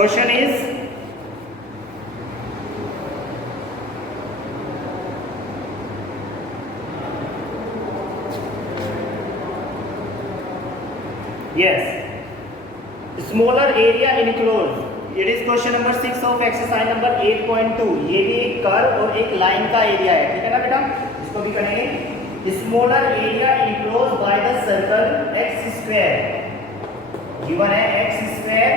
Question is yes smaller area enclosed. It is question number 6 of exercise number 8.2. ये भी एक curve और एक लाइन का एरिया है, ठीक है ना बेटा, इसको भी करेंगे। Smaller area enclose by the circle x square given है x square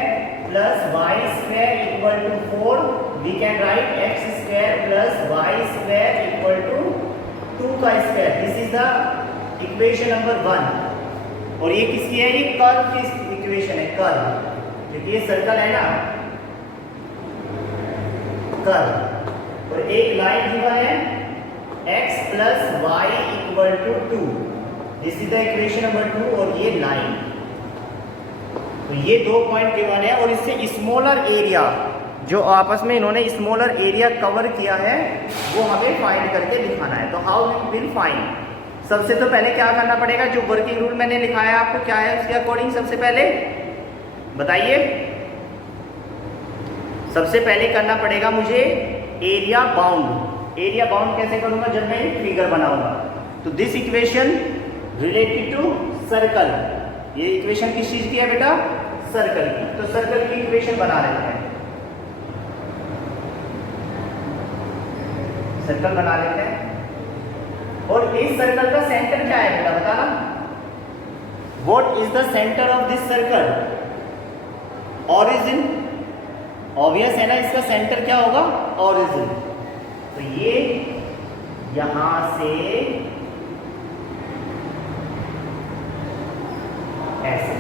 plus y square equal to 4। We can write x square plus y square equal to 2 का square. This is the equation number 1। और ये किसकी है? ये curve की equation है, curve, क्योंकि ये सर्कल है ना, कर्व। और एक लाइन गिवन है x plus y equal to 2। This is the equation number 2 और ये लाइन। तो ये 2 पॉइंट गिवन है और इससे स्मॉलर एरिया जो आपस में इन्होंने स्मॉलर एरिया कवर किया है वो हमें फाइंड करके दिखाना है। तो हाउ वी विल फाइंड? सबसे तो पहले क्या करना पड़ेगा, जो वर्किंग रूल मैंने लिखाया है आपको क्या है उसके अकॉर्डिंग सबसे पहले बताइए। सबसे पहले करना पड़ेगा मुझे एरिया बाउंड। एरिया बाउंड कैसे करूंगा? जब मैं फिगर बनाऊंगा। तो this equation related to circle, ये इक्वेशन किस चीज की है बेटा? सर्कल की। तो सर्कल की इक्वेशन बना लेते हैं, सर्कल बना लेते हैं। और इस सर्कल का सेंटर क्या है बेटा, बताना। What is the centre of this circle? Origin. Obvious है ना, इसका सेंटर क्या होगा? ओरिजिन। तो ये यहां से ऐसे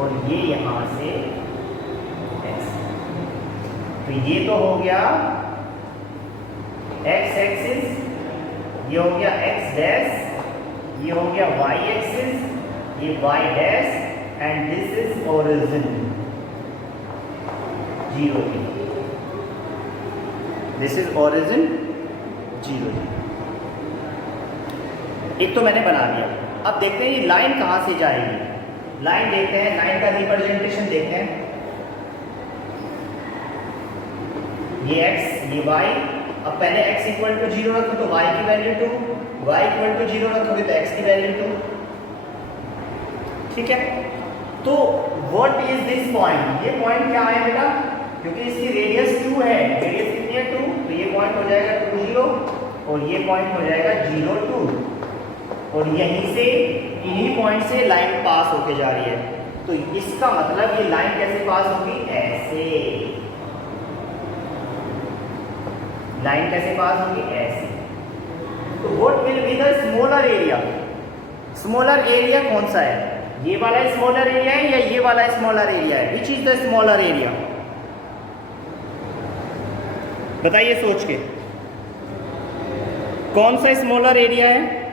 और ये यहां से ऐसे। तो ये तो हो गया एक्स एक्सिस, ये हो गया x डैश, ये हो गया y एक्सिस, ये y dash, and this is origin 0। This is origin 0। एक तो मैंने बना दिया। अब देखते हैं ये लाइन कहां से जाएगी। लाइन देखते हैं, लाइन का रिप्रेजेंटेशन देखते हैं। ये x, ये y। अब पहले x इक्वल टू 0 रखो तो y की वैल्यू 2, y इक्वल टू 0 रखोगे तो x की वैल्यू 2, ठीक है। तो व्हाट इज दिस पॉइंट? ये पॉइंट क्या है बेटा? क्योंकि इसकी रेडियस 2 है, रेडियस कितनी है? 2। तो ये पॉइंट हो जाएगा 2 0 और ये पॉइंट हो जाएगा 0 2। और यहीं से इन्हीं पॉइंट से लाइन पास होके जा रही है। तो इसका मतलब ये लाइन कैसे पास होगी? ऐसे। लाइन कैसे पास होगी? ऐसे। तो what will be the smaller area? Smaller area कौन सा है? ये वाला स्मॉलर एरिया है या ये वाला स्मॉलर एरिया है? Which is the smaller area? बताइए सोच के, कौन सा स्मॉलर एरिया है?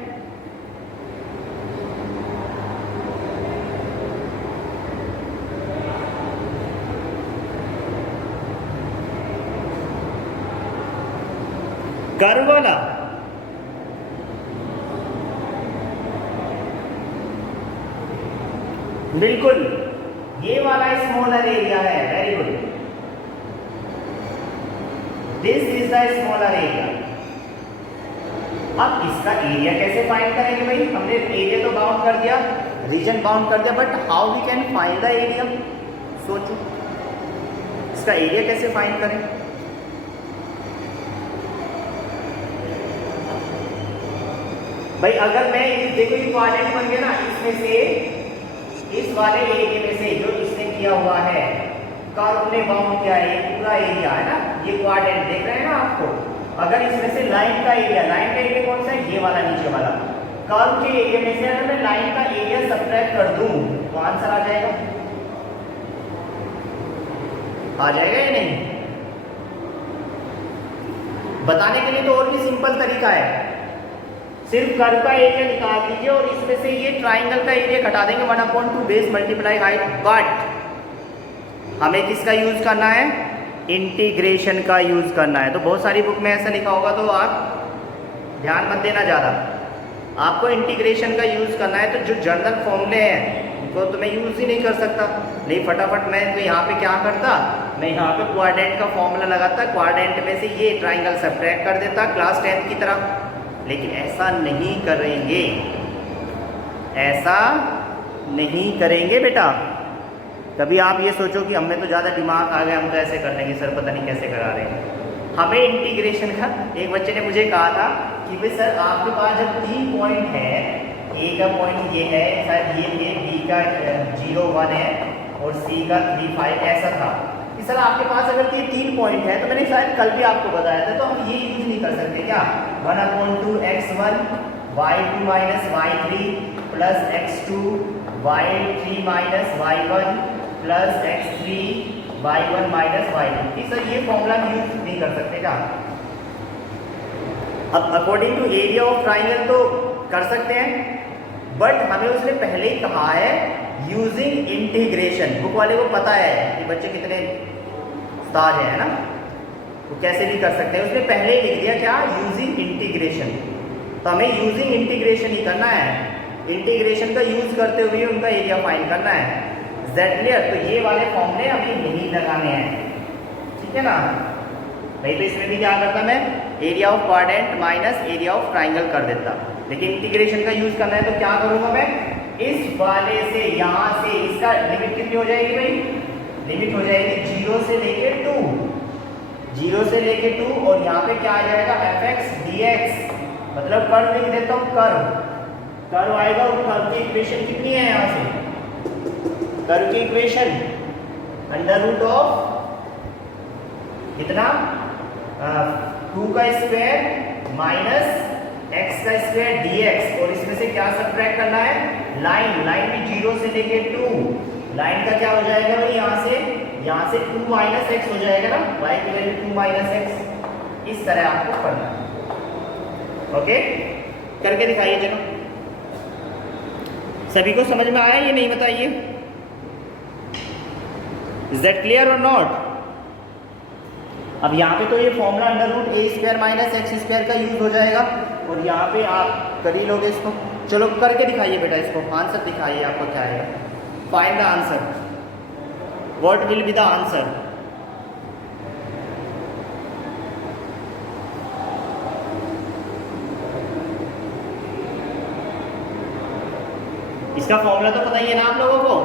कर्व वाला? बिल्कुल, ये वाला स्मॉलर एरिया है। Very good, this is the smaller area. अब इसका एरिया कैसे फाइंड करेंगे भाई? हमने एरिया तो बाउंड कर दिया, रीजन बाउंड कर दिया, but how we can find the area? सोचो, इसका एरिया कैसे फाइंड करें? भाई अगर मैं देखो ये क्वाड्रेंट बन गया ना, इसमें से इस वाले एरिया में से जो इसने किया हुआ है, कर्व ने बाउंड किया है, ये पूरा एरिया है ना, ये क्वाड्रेंट देख रहे हैं ना आपको। अगर इसमें से लाइन का एरिया, लाइन का एरिया कौन सा है? ये वाला नीचे वाला। कर्व के एरिया में से अगर मैं लाइन का एरिया सब्ट्रैक्ट कर दूं तो आंसर आ जाएगा। आ जाएगा या नहीं? बताने के लिए तो और भी सिंपल तरीका है, सिर्फ कर्व का एरिया निकाल दीजिए और इसमें से ये ट्राइंगल का एरिया घटा देंगे 1/2 बेस मल्टीप्लाई हाइट। बट हमें किसका यूज करना है? इंटीग्रेशन का यूज करना है। तो बहुत सारी बुक में ऐसा लिखा होगा तो आप ध्यान मत देना ज़्यादा, आपको इंटीग्रेशन का यूज करना है। तो जो जनरल फॉर्मूले हैं इनको तो मैं यूज़ ही नहीं कर सकता। नहीं, फटाफट मैं तो यहाँ पे क्या करता, मैं यहाँ पे क्वाड्रेंट का फॉर्मूला लगाता, क्वाड्रेंट में से ये ट्राइंगल सब्ट्रैक्ट कर देता क्लास 10th की तरह। लेकिन ऐसा नहीं करेंगे, ऐसा नहीं करेंगे बेटा। कभी आप ये सोचो कि हमें तो ज़्यादा दिमाग आ गया, हम तो ऐसे कर लेंगे, सर पता नहीं कैसे करा रहे हैं। हमें इंटीग्रेशन का, एक बच्चे ने मुझे कहा था कि भाई सर आपके पास जब 3 पॉइंट है, ए का पॉइंट ये है, शायद ये बी का 0 1 है और सी का 3 5 ऐसा था कि सर आपके पास अगर ये 3 पॉइंट है, तो मैंने शायद कल भी आपको बताया था, तो हम ये यूज नहीं कर सकते क्या, 1/2 x1 y2 minus y3 plus x2 y3 minus y1 plus x3 y1 minus y2 कि सर ये फॉर्मूला यूज नहीं कर सकते क्या। अब according to area of triangle तो कर सकते हैं, बट हमें उसने पहले ही कहा है यूजिंग इंटीग्रेशन। बुक वाले को पता है कि बच्चे कितने उस्ताद है ना, वो कैसे भी कर सकते हैं, उसने पहले ही लिख दिया क्या, यूजिंग इंटीग्रेशन। तो हमें यूजिंग इंटीग्रेशन ही करना है, इंटीग्रेशन का यूज करते हुए उनका एरिया फाइंड करना है। That clear. तो ये वाले फॉर्मूले अभी नहीं लगाने हैं, ठीक है ना। नहीं तो इसमें भी क्या करता मैं, area of quadrant minus area of triangle कर देता। लेकिन इंटीग्रेशन का यूज करना है तो क्या करूंगा मैं, इस वाले से यहाँ से इसका लिमिट कितनी हो जाएगी भाई, लिमिट हो जाएगी 0 से लेके 2, 0 से लेके 2 और यहाँ पे क्या आ जाएगा fx dx, मतलब कर्व लिख देता हूँ, कर्व आएगा और कर्व की इक्वेशन कितनी है, यहाँ से कर्व की इक्वेशन अंडर रूट ऑफ कितना 2 का स्क्वायर माइनस x का स्क्वायर dx, और इसमें से क्या सब्ट्रैक्ट करना है, लाइन भी 0 से लेके 2, लाइन का क्या हो जाएगा भाई, यहाँ से 2 माइनस एक्स हो जाएगा ना, y की वैल्यू 2 माइनस एक्स। इस तरह आपको पढ़ना है, ओके। करके दिखाइए चलो, सभी को समझ में आया ये नहीं, बताइए इज दैट क्लियर और नॉट। अब यहाँ पे तो ये फॉर्मूला अंडर रूट ए स्क्वायर माइनस एक्स स्क्वायर का यूज हो जाएगा, और यहाँ पे आप कर ही लोगे इसको। चलो करके दिखाइए बेटा, इसको आंसर दिखाइए, आपको क्या है, find the answer, what will be the answer. इसका फॉर्मूला तो पता ही है ना आप लोगों को,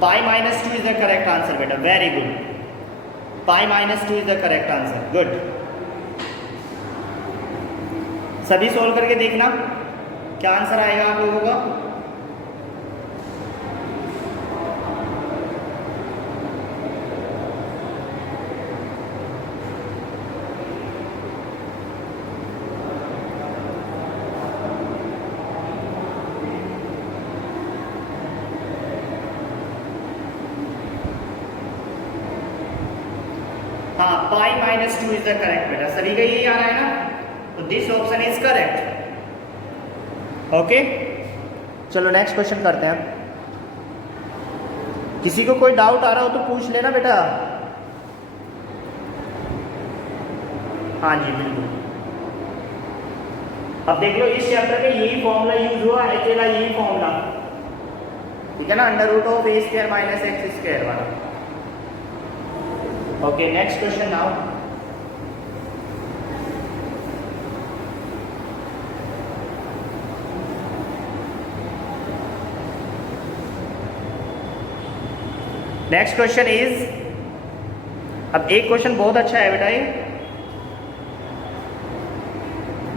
pi minus 2 is the correct answer बेटा, very good, pi minus 2 is the correct answer, good. सभी सोल्व करके देखना क्या आंसर आएगा आप लोगों का। हाँ, pi minus 2 is the correct बेटा, सभी का यही आ रहा है ना, तो this option is correct, okay. चलो नेक्स्ट क्वेश्चन करते हैं। किसी को कोई डाउट आ रहा हो तो पूछ लेना बेटा। हाँ जी बिल्कुल। अब देख लो इस चैप्टर में यही फॉर्मूला यूज हुआ, अकेला यही फॉर्मूला, ठीक है ना, under root of a square minus x square वाला। Okay, next question now. Next question is, अब एक क्वेश्चन बहुत अच्छा है बेटा ये,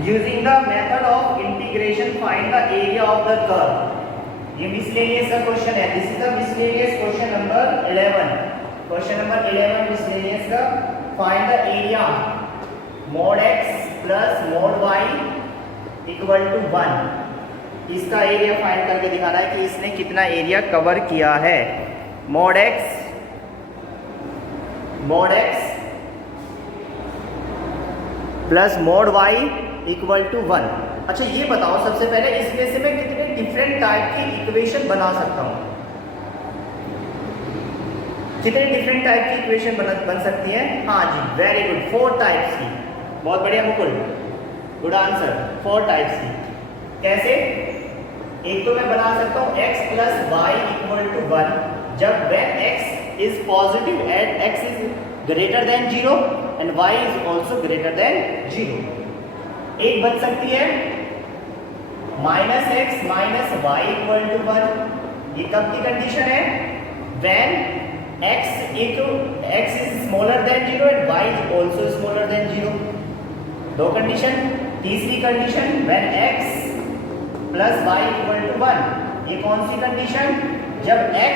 using the method of integration find the area of the curve। ये मिसलेनियस का क्वेश्चन है, this is the miscellaneous question number 11। Question number 11 miscellaneous का, find the area mod x plus mod y equal to 1। इसका area find करके दिखाना है कि इसने कितना एरिया कवर किया है। Mod x plus mod y equal to 1। अच्छा ये बताओ सबसे पहले, इसमें से मैं कितने डिफरेंट टाइप की इक्वेशन बना सकता हूँ, कितने डिफरेंट टाइप की इक्वेशन बन सकती है। हाँ जी वेरी गुड, 4 टाइप्स की, बहुत बढ़िया मुकुल, गुड आंसर, 4 टाइप्स की। कैसे, एक तो मैं बना सकता हूँ x plus y equal to 1 जब when x is positive and x is greater than 0 and y is also greater than 0। एक बन सकती है minus x minus y equal to 1। ये कब की कंडीशन है? when x is smaller than 0 and y is also smaller than 0। दो condition. तीसरी condition when x plus y equal to 1। ये कौन सी कंडीशन? जब x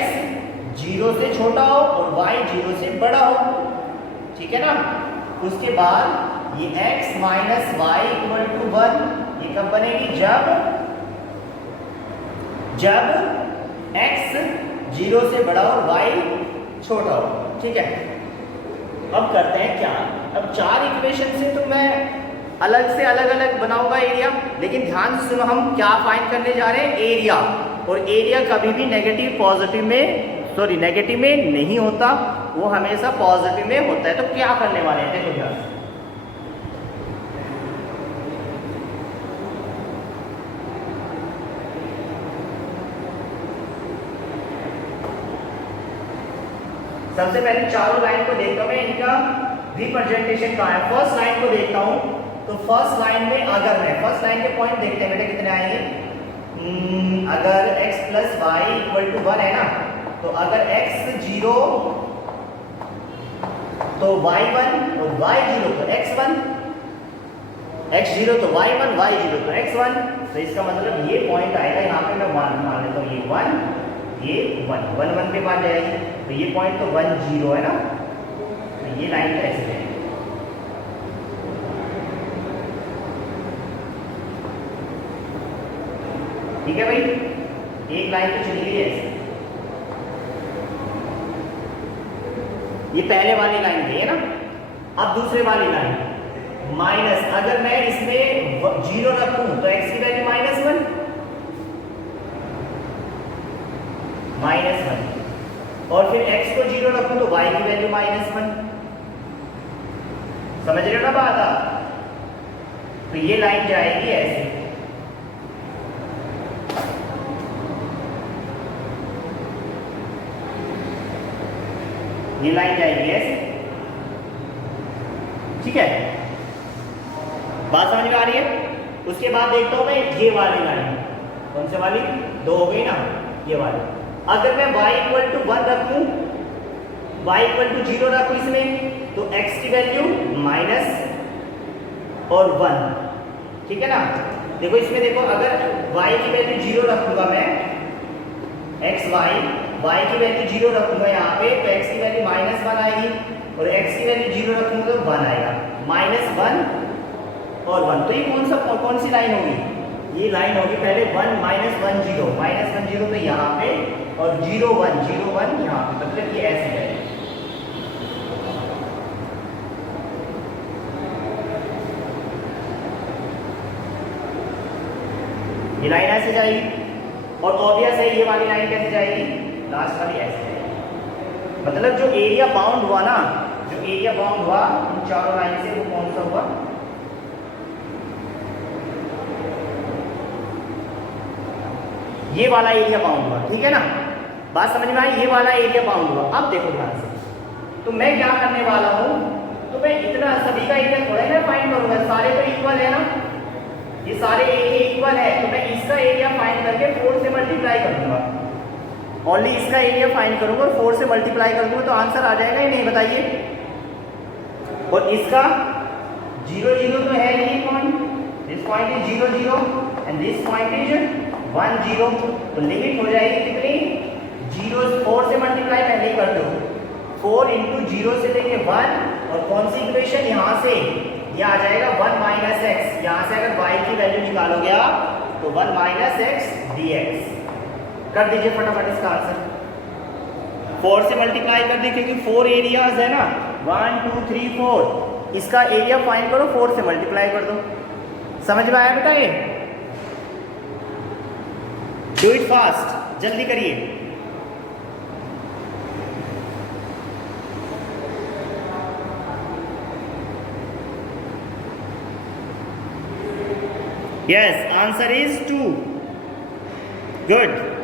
0 से छोटा हो और y 0 से बड़ा हो, ठीक है ना। उसके बाद ये x minus y equal to 1 ये कब बनेगी? जब x 0 से बड़ा और y छोटा हो, ठीक है। अब करते हैं क्या? अब चार इक्वेशन से तो मैं अलग से अलग अलग बनाऊंगा एरिया, लेकिन ध्यान से सुनो, हम क्या फाइंड करने जा रहे हैं? एरिया। और एरिया कभी भी नेगेटिव में नहीं होता, वो हमेशा पॉजिटिव में होता है। तो क्या करने वाले हैं देखो ध्यान से। सबसे पहले चारों लाइन को देखता हूं मैं, इनका रिप्रेजेंटेशन कहाँ है। फर्स्ट लाइन को देखता हूं, तो फर्स्ट लाइन में अगर मैं फर्स्ट लाइन के पॉइंट देखते हैं बेटे कितने आएंगे। अगर x plus y equal to 1 है ना, तो अगर x 0 तो y1 और y0 तो x1, x0 तो y1, y0 तो x1। तो इसका मतलब ये पॉइंट आएगा यहाँ पे, मैं 1 मान लेता हूँ, ये 1 ये 1 1 1 पे बात जाएगी। तो ये पॉइंट तो 1 0 है ना, तो ये लाइन तो ऐसे जाएगी। ठीक है भाई, एक लाइन तो चली गई ऐसे। ये पहले वाली लाइन गई है ना। अब दूसरे वाली लाइन माइनस, अगर मैं इसमें 0 रखूं तो x की वैल्यू -1 और फिर x को 0 रखूं तो y की वैल्यू -1। समझ रहे हो ना बात आप? तो ये लाइन जाएगी ऐसे। ये लाइन जाएगी ऐसे, ठीक है। बात समझ में आ रही है? उसके बाद देखता हूं मैं ये वाली लाइन, कौन से वाली? 2 हो गई ना, ये वाली। अगर मैं y इक्वल टू 1 रखूं, y इक्वल टू 0 रखूं इसमें, तो x की वैल्यू माइनस और 1, ठीक है ना। देखो इसमें देखो, अगर y की वैल्यू 0 रखूंगा मैं, y की वैल्यू 0 रखूंगा यहाँ पे, तो x की वैल्यू -1 आएगी, और x की वैल्यू 0 रखूंगा तो 1 आएगा। -1 और 1, तो ये कौन सी लाइन होगी? ये लाइन होगी पहले 1 -1 0 तो यहाँ पे, और 0 1 यहाँ पे, मतलब ये ऐसे है। ये लाइन ऐसे जाएगी, और ऑब्वियस है ये वाली लाइन कैसे जाएगी? लास्ट वाली ऐसे जाएगी। मतलब जो एरिया बाउंड हुआ ना, जो एरिया बाउंड हुआ इन चारों लाइन से, वो कौन सा हुआ? ये वाला एरिया बाउंड हुआ, ठीक है ना। बात समझ में आई? ये वाला एरिया बाउंड हुआ। अब देखो ध्यान से, तो मैं क्या करने वाला हूं, तो मैं इतना सभी का एरिया थोड़ा ही ना फाइंड करूंगा, सारे तो इक्वल है ना, ये सारे एरिया इक्वल है, तो मैं इसका एरिया फाइंड करके 4 से मल्टीप्लाई कर दूंगा। ओनली इसका एरिया फाइंड करूंगा और 4 से मल्टीप्लाई कर दूंगा, तो आंसर आ जाएगा ही नहीं, बताइए। और इसका 0 0 तो है ये point, this point is 0 0 and this point is 1 0, तो लिमिट हो जाएगी कितनी? 0 4 से मल्टीप्लाई पहले ही कर दो, 4 इंटू 0 से लेके 1, और कौन सी इक्वेशन यहाँ से? ये आ जाएगा 1 माइनस एक्स। यहाँ से अगर y की वैल्यू निकालोगे आप, तो 1 माइनस एक्स dx कर दीजिए फटाफट इसका आंसर। 4 से मल्टीप्लाई कर दीजिए, क्योंकि 4 एरियाज है ना, 1 2 3 4। इसका एरिया फाइंड करो, 4 से मल्टीप्लाई कर दो। समझ में आया बेटा? ये डू इट फास्ट, जल्दी करिए। Yes, answer is 2। गुड।